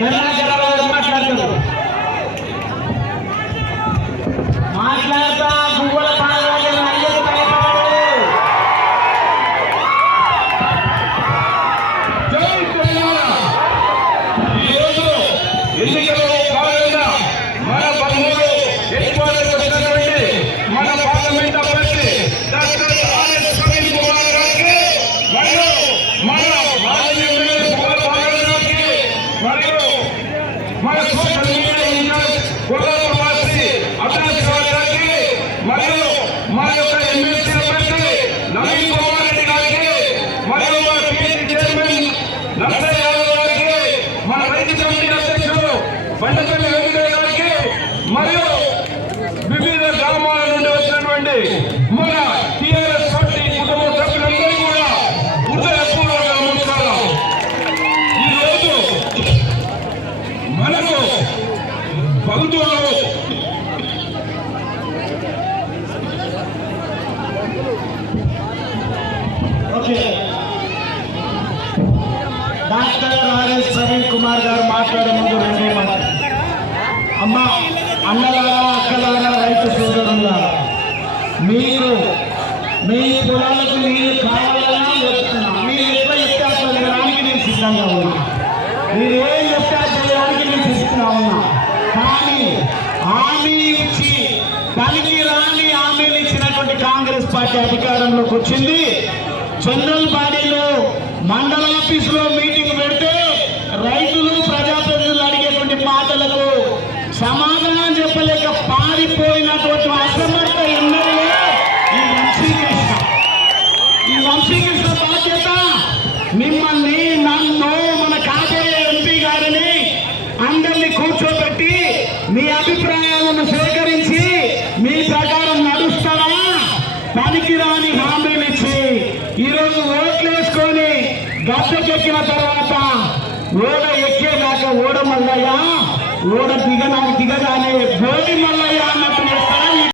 మాట్లాడతారు మాట్లాడతా గువ్వల పాల్గొనే అయ్యకు భయపడడు. జై తెలంగాణ. ఈరోజు ఎన్నికల్లో భాగంగా మన బంధువులు ఎక్కువగా వచ్చినటువంటి మన పార్లమెంట్ అభ్యర్థి డాక్టర్ ఆర్ఎస్ ప్రవీణ్ కుమార్ గారికి మరియు మన మాజీ ఎమ్మెల్యే భూమల పాల్గొనడానికి మరియు మన సోషల్ మీడియా ఇన్ఛార్జ్ గొల్లవాసి అభిలాష్ గారికి మరియు మన యొక్క ఎమ్మెల్సీ అభ్యర్థి నవీన్ కుమార్ రెడ్డి గారికి మరియు మన పిఎస్సి చైర్మన్ నరసయ్య యాదవ్ గారికి మన రైతు కమిటీ అధ్యక్షుడు బండపల్లి వెంకటయ్య గారికి మరియు వివిధ గ్రామాల నుండి వచ్చినటువంటి మన టీఆర్ఎస్ పార్టీ కుటుంబ సభ్యులందరూ కూడా హృదయపూర్వక నమస్కారం. ఈరోజు మనకు బంధువులు okay, doctor RS Praveen Kumar గారు మాట్లాడే ముందు రెండే మాట. అమ్మ, అన్నలారా, అక్కలారా, రైతు సోదరులారా, మీరు మీ పొలాలకు నీళ్ళు కావాలని చెప్తున్నా. మీరు ఎట్లా చెప్తే అట్లా చేయడానికి నేను సిద్ధంగా ఉన్నా. మీరు ఏం చెప్తే అట్లా చేయడానికి నేను సిద్ధంగా ఉన్నా. కానీ హామీ ఇచ్చి పనికి రాని హామీలు ఇచ్చినటువంటి కాంగ్రెస్ పార్టీ అధికారంలోకి వచ్చింది. జనరల్ బాడీలో మండల ఆఫీసులో మీటింగ్ పెడితే రైతులు ప్రజాప్రతినిధులు అడిగేటువంటి మాటలకు సమాధానం చెప్పలేక పారిపోయినటువంటి అసమర్థ ఎమ్మెల్యే ఈ వంశీకృష్ణ. ఈ వంశీకృష్ణ బాధ్యత మిమ్మల్ని, నన్ను, మన కాబోయే ఎంపీ గారిని అందరినీ కూర్చోబెట్టి మీ అభిప్రాయాలను సేకరించి మీ ప్రకారం నడుస్తారా, పనికిరాని హామీలు ఇచ్చి ఈరోజు ఓట్లు వేసుకొని గద్దెకెక్కిన తర్వాత ఓడ ఎక్కేదాకా ఓడ మల్లయ్య, ఓడ దిగగానే బోడి మల్లయ్య అన్నట్టు చేస్తారా?